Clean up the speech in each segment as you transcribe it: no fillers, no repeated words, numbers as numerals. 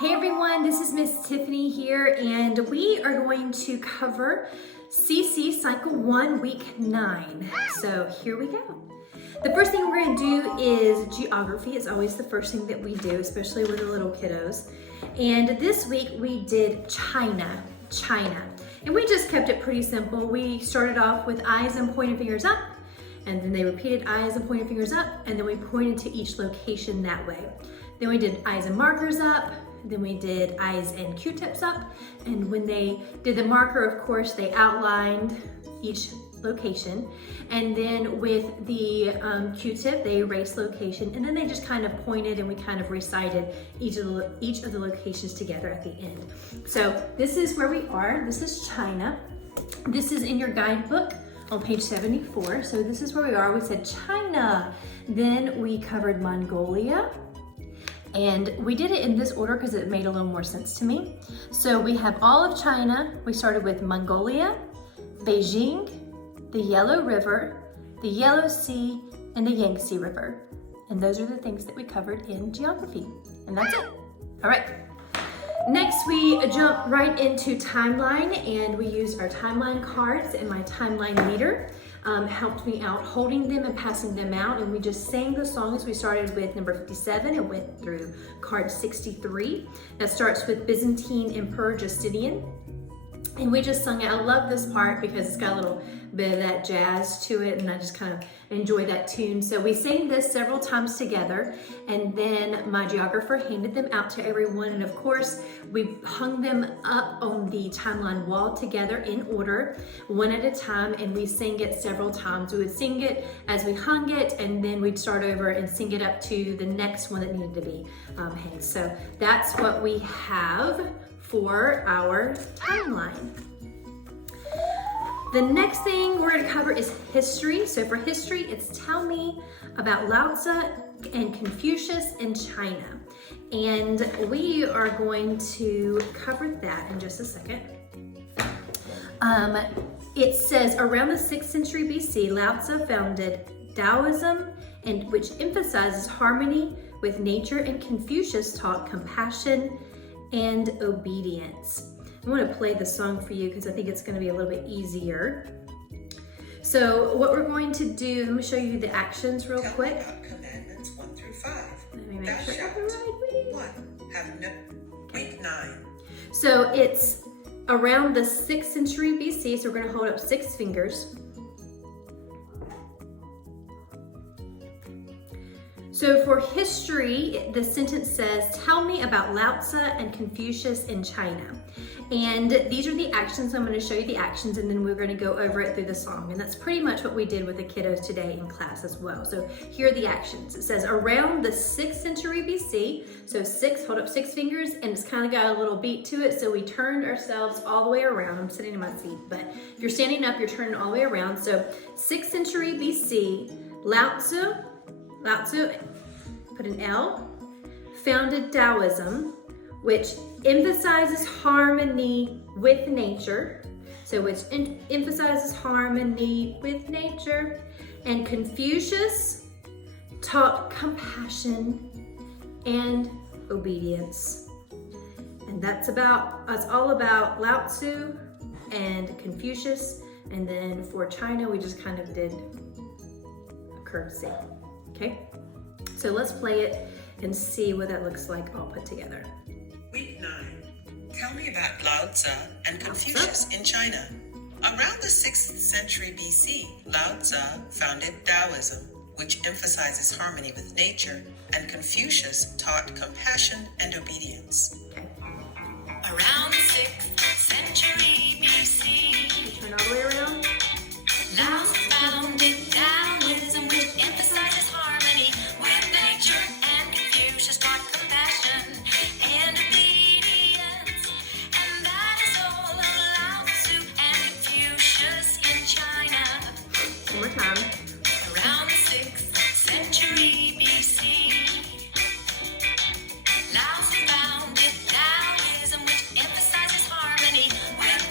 Hey everyone, this is Miss Tiffany here, and we are going to cover CC Cycle 1, Week 9. So here we go. The first thing we're going to do is geography. It's always the first thing that we do, especially with the little kiddos. And this week we did China. And we just kept it pretty simple. We started off with eyes and pointing fingers up, and then they repeated eyes and pointing fingers up, and then we pointed to each location that way. Then we did eyes and markers up, then we did eyes and Q-tips up, and when they did the marker, of course, they outlined each location, and then with the Q-tip, they erased location, and then they just kind of pointed and we kind of recited each of the locations together at the end. So this is where we are. This is China. This is in your guidebook on page 74. So this is where we are. We said China. Then we covered Mongolia. And we did it in this order because it made a little more sense to me. So we have all of China. We started with Mongolia, Beijing, the Yellow River, the Yellow Sea, and the Yangtze River. And those are the things that we covered in geography. And that's it. All right. Next, we jump right into timeline, and we use our timeline cards, and my timeline leader helped me out holding them and passing them out, and we just sang the songs. We started with number 57 and went through card 63. That starts with Byzantine Emperor Justinian, and we just sung it. I love this part because it's got a little bit of that jazz to it, and I just kind of enjoy that tune. So we sang this several times together, and then my geographer handed them out to everyone, and of course we hung them up on the timeline wall together in order, one at a time, and we sang it several times. We would sing it as we hung it, and then we'd start over and sing it up to the next one that needed to be hanged. So that's what we have for our timeline. The next thing we're going to cover is history. So for history, it's tell me about Lao Tzu and Confucius in China. And we are going to cover that in just a second. It says around the 6th century BC, Lao Tzu founded Taoism, and which emphasizes harmony with nature, and Confucius taught compassion and obedience. I want to play the song for you because I think it's going to be a little bit easier. So what we're going to do, let me show you the actions real quick. About commandments 1 through 5. Let me make sure I got the right week. 1. Have no. Week 9. So it's around the 6th century BC, so we're going to hold up 6 fingers. So for history, the sentence says, tell me about Lao Tzu and Confucius in China. And these are the actions. I'm going to show you the actions, and then we're going to go over it through the song. And that's pretty much what we did with the kiddos today in class as well. So here are the actions. It says around the 6th century BC. So 6, hold up 6 fingers, and it's kind of got a little beat to it. So we turned ourselves all the way around. I'm sitting in my seat, but if you're standing up, you're turning all the way around. So 6th century BC, Lao Tzu, put an L, founded Taoism, which emphasizes harmony with nature. So which emphasizes harmony with nature. And Confucius taught compassion and obedience. And that's all about Lao Tzu and Confucius. And then for China, we just kind of did a courtesy. Okay, so let's play it and see what that looks like all put together. Week 9. Tell me about Lao Tzu and Confucius in China. Around the 6th century BC, Lao Tzu founded Taoism, which emphasizes harmony with nature, and Confucius taught compassion and obedience. Okay. Around the 6th century BC, Turn all the way around. Lao founded Taoism, which emphasizes harmony with nature, and Confucius taught compassion and obedience. And that is all of Lao Tzu and Confucius in China. One more time. Around the 6th century BC, Lao founded Taoism, which emphasizes harmony with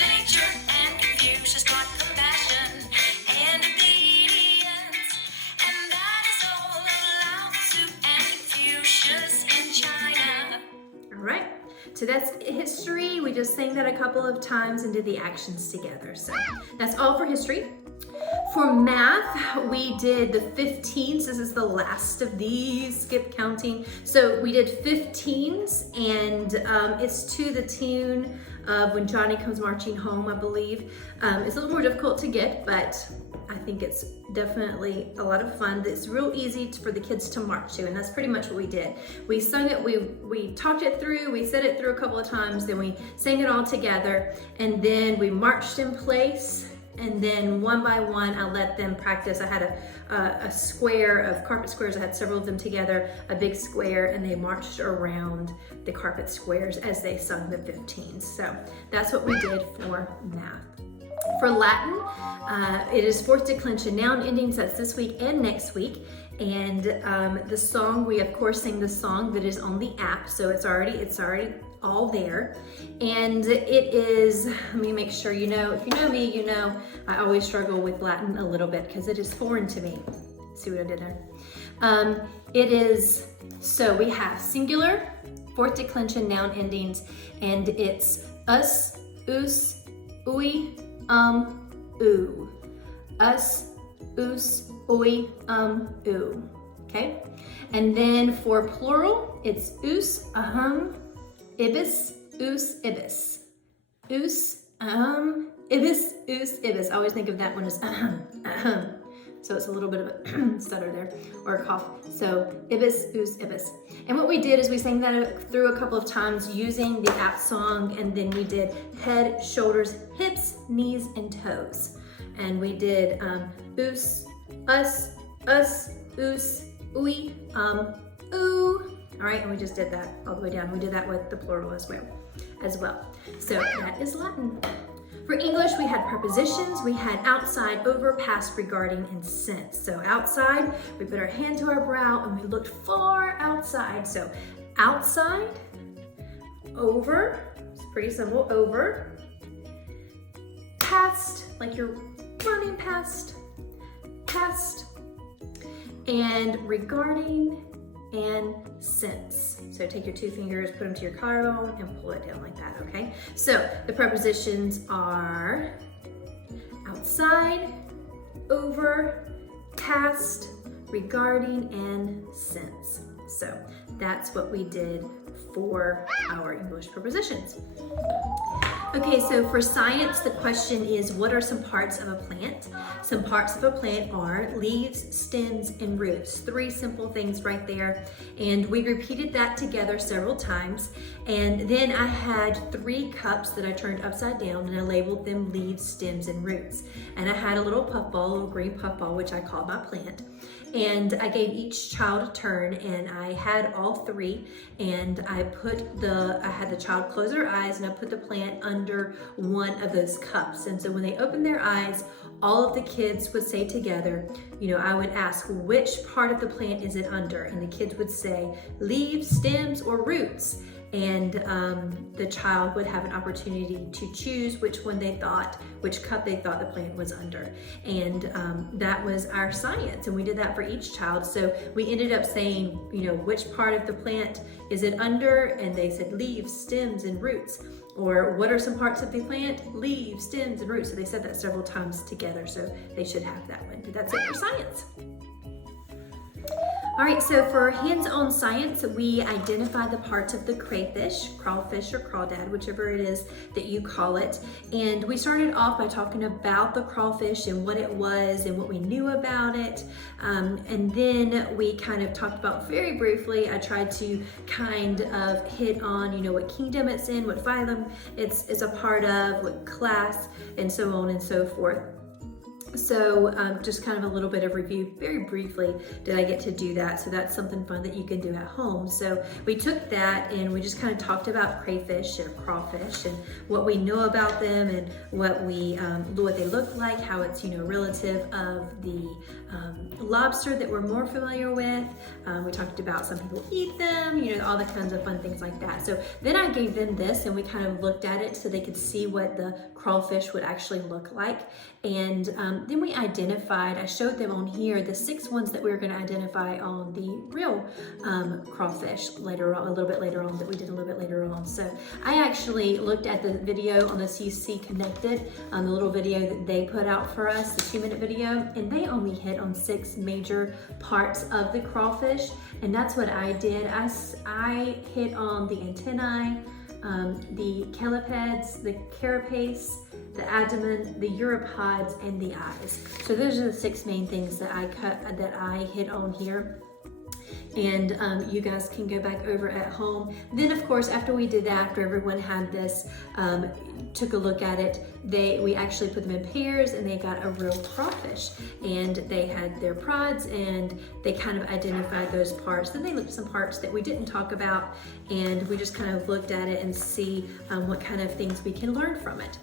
So that's history. We just sang that a couple of times and did the actions together. So that's all for history. For math, we did the 15s. This is the last of these, skip counting. So we did 15s, and it's to the tune of When Johnny Comes Marching Home, I believe. It's a little more difficult to get, but I think it's definitely a lot of fun. It's real easy for the kids to march to, and that's pretty much what we did. We sung it, we talked it through, we said it through a couple of times, then we sang it all together, and then we marched in place. And then one by one, I let them practice. I had a square of carpet squares. I had several of them together, a big square, and they marched around the carpet squares as they sung the 15s. So that's what we did for math. For Latin, it is fourth declension noun endings. That's this week and next week. And the song, we of course sing the song that is on the app. So it's already all there. And it is, let me make sure you know, if you know me, you know I always struggle with Latin a little bit because it is foreign to me. See what I did there? It is, so we have singular, fourth declension noun endings, and it's us, us, ui, oo. Us, us, ui, oo. Okay? And then for plural, it's us, ibis, us, ibis. Us, ibis, us, ibis. I always think of that one as So it's a little bit of a stutter there, or a cough. So ibis, us, ibis. And what we did is we sang that through a couple of times using the app song, and then we did head, shoulders, hips, knees, and toes. And we did us, us, us, ui, ooh. All right, and we just did that all the way down. We did that with the plural as well. So that is Latin. For English, we had prepositions. We had outside, over, past, regarding, and since. So outside, we put our hand to our brow and we looked far outside. So outside, over, it's pretty simple, over, past, like you're running past, and regarding, and since. So take your two fingers, put them to your collarbone, and pull it down like that, okay? So the prepositions are outside, over, past, regarding, and since. So that's what we did for our English prepositions. Okay, so for science, the question is, what are some parts of a plant? Some parts of a plant are leaves, stems, and roots. Three simple things right there. And we repeated that together several times. And then I had 3 cups that I turned upside down, and I labeled them leaves, stems, and roots. And I had a little puffball, a little green puffball, which I called my plant. And I gave each child a turn, and I had all 3, and I had the child close their eyes, and I put the plant under one of those cups. And so when they opened their eyes, all of the kids would say together, I would ask, which part of the plant is it under? And the kids would say leaves, stems, or roots. And the child would have an opportunity to choose which cup they thought the plant was under. And that was our science, and we did that for each child. So we ended up saying, which part of the plant is it under? And they said leaves, stems, and roots. Or what are some parts of the plant? Leaves, stems, and roots. So they said that several times together, so they should have that one. But that's it for science. All right, so for hands-on science, we identified the parts of the crayfish, crawfish, or crawdad, whichever it is that you call it. And we started off by talking about the crawfish and what it was and what we knew about it. And then we kind of talked about very briefly, I tried to kind of hit on, what kingdom it's in, what phylum it's a part of, what class, and so on and so forth. So just kind of a little bit of review, very briefly, did I get to do that? So that's something fun that you can do at home. So we took that and we just kind of talked about crayfish or crawfish and what we know about them and what they look like, how it's, relative of the lobster that we're more familiar with. We talked about some people eat them, all the kinds of fun things like that. So then I gave them this and we kind of looked at it so they could see what the crawfish would actually look like. And then we identified, I showed them on here, the 6 ones that we were going to identify on the real crawfish later on, that we did a little bit later on. So I actually looked at the video on the CC Connected, the little video that they put out for us, the 2-minute video, and they only hit on 6 major parts of the crawfish, and that's what I did. I hit on the antennae, the calipeds, the carapace, the abdomen, the uropods, and the eyes. So those are the 6 main things that I hit on here. And you guys can go back over at home. Then of course, after we did that, after everyone had this, took a look at it, we actually put them in pairs and they got a real crawfish. And they had their prods and they kind of identified those parts. Then they looked at some parts that we didn't talk about, and we just kind of looked at it and see what kind of things we can learn from it.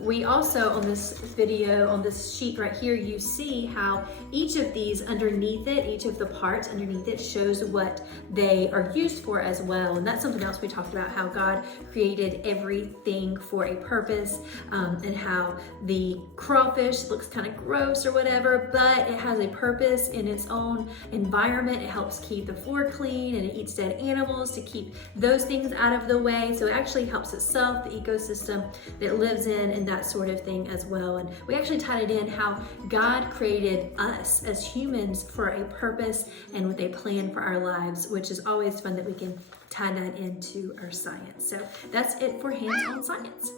We also, on this video, on this sheet right here, you see how each of these underneath it, each of the parts underneath it shows what they are used for as well. And that's something else we talked about, how God created everything for a purpose, and how the crawfish looks kind of gross or whatever, but it has a purpose in its own environment. It helps keep the floor clean, and it eats dead animals to keep those things out of the way. So it actually helps itself, the ecosystem that it lives in, and that sort of thing as well. And we actually tied it in how God created us as humans for a purpose and with a plan for our lives, which is always fun that we can tie that into our science. So that's it for hands-on science.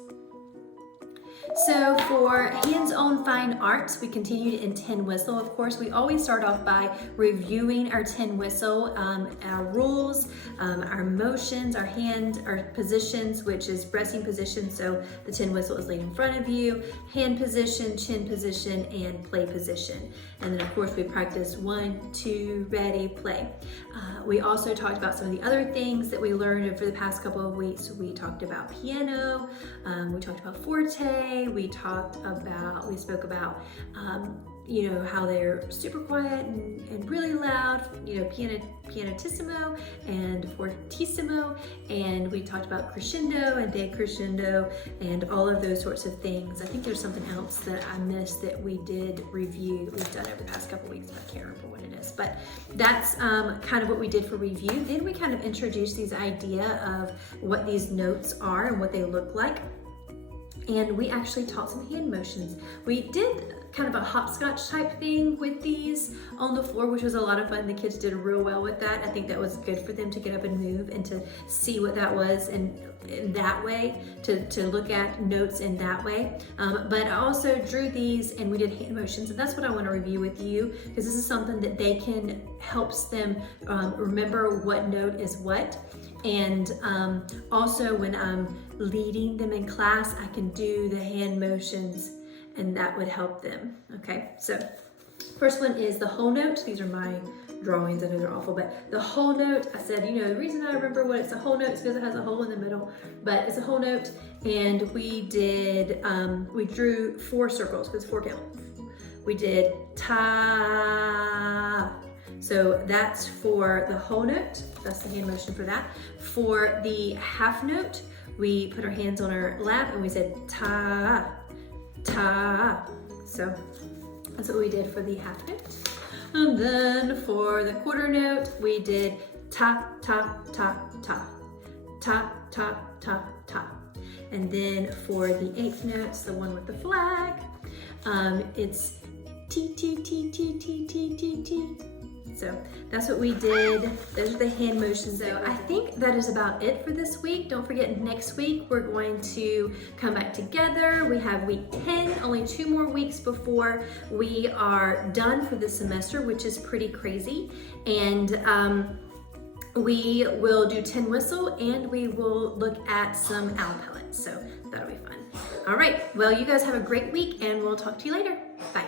So for hands-on fine arts, we continued in tin whistle. Of course, we always start off by reviewing our tin whistle, our rules, our motions, our positions, which is resting position. So the tin whistle is laid in front of you, hand position, chin position, and play position. And then of course we practice 1, 2, ready, play. We also talked about some of the other things that we learned over the past couple of weeks. We talked about piano, we talked about forte, we spoke about you know, how they're super quiet and really loud, you know, pianissimo and fortissimo, and we talked about crescendo and decrescendo and all of those sorts of things. I think there's something else that I missed that we did review, that we've done over the past couple weeks, but I can't remember what it is. But that's kind of what we did for review. Then we kind of introduced these idea of what these notes are and what they look like. And we actually taught some hand motions. We did kind of a hopscotch type thing with these on the floor, which was a lot of fun. The kids did real well with that. I think that was good for them to get up and move and to see what that was, and in that way, to look at notes in that way. But I also drew these and we did hand motions, and that's what I want to review with you, because this is something that helps them remember what note is what. And also when I'm leading them in class, I can do the hand motions and that would help them. Okay, so first one is the whole note. These are my drawings, I know they're awful, but the whole note, I said, you know, the reason I remember what it's a whole note is because it has a hole in the middle, but it's a whole note. And we did, we drew 4 circles, because 4 count. We did ta. So that's for the whole note. That's the hand motion for that. For the half note, we put our hands on our lap and we said ta, ta. So that's what we did for the half note. And then for the quarter note, we did ta, ta, ta, ta, ta, ta, ta, ta. And then for the 8th notes, the one with the flag, it's T, T, T, T, T, T, T, T. So that's what we did. Those are the hand motions. So I think that is about it for this week. Don't forget, next week we're going to come back together. We have week 10, only 2 more weeks before we are done for the semester, which is pretty crazy. And we will do tin whistle and we will look at some owl pellets. So that'll be fun. All right, well, you guys have a great week and we'll talk to you later. Bye.